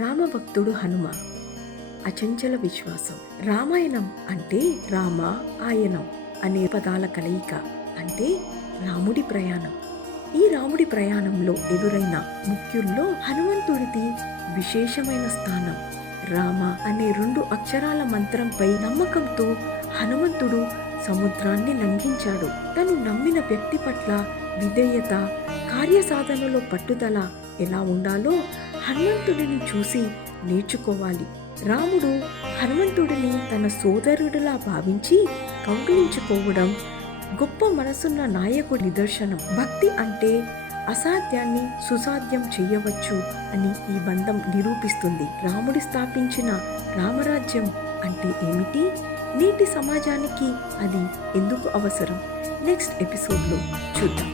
రామభక్తుడు హనుమ. అచంచల విశ్వాసం. రామాయణం అంటే రామ ఆయనం అనే పదాల కలయిక. అంటే రాముడి ప్రయాణం. ఈ రాముడి ప్రయాణంలో ఎదురైన ముఖ్యుల్లో హనుమంతుడిది విశేషమైన స్థానం. రామ అనే 2 అక్షరాల మంత్రంపై నమ్మకంతో హనుమంతుడు సముద్రాన్ని లంఘించాడు. తను నమ్మిన వ్యక్తి పట్ల విధేయత, కార్యసాధనలో పట్టుదల ఎలా ఉండాలో హనుమంతుడిని చూసి నేర్చుకోవాలి. రాముడు హనుమంతుడిని తన సోదరుడిలా భావించి కౌగిలించుకోవడం గొప్ప మనసున్న నాయకుడి నిదర్శనం. భక్తి అంటే అసాధ్యాన్ని సుసాధ్యం చేయవచ్చు అని ఈ బంధం నిరూపిస్తుంది. రాముడి స్థాపించిన రామరాజ్యం అంటే ఏమిటి? నేటి సమాజానికి అది ఎందుకు అవసరం? నెక్స్ట్ ఎపిసోడ్లో చూద్దాం.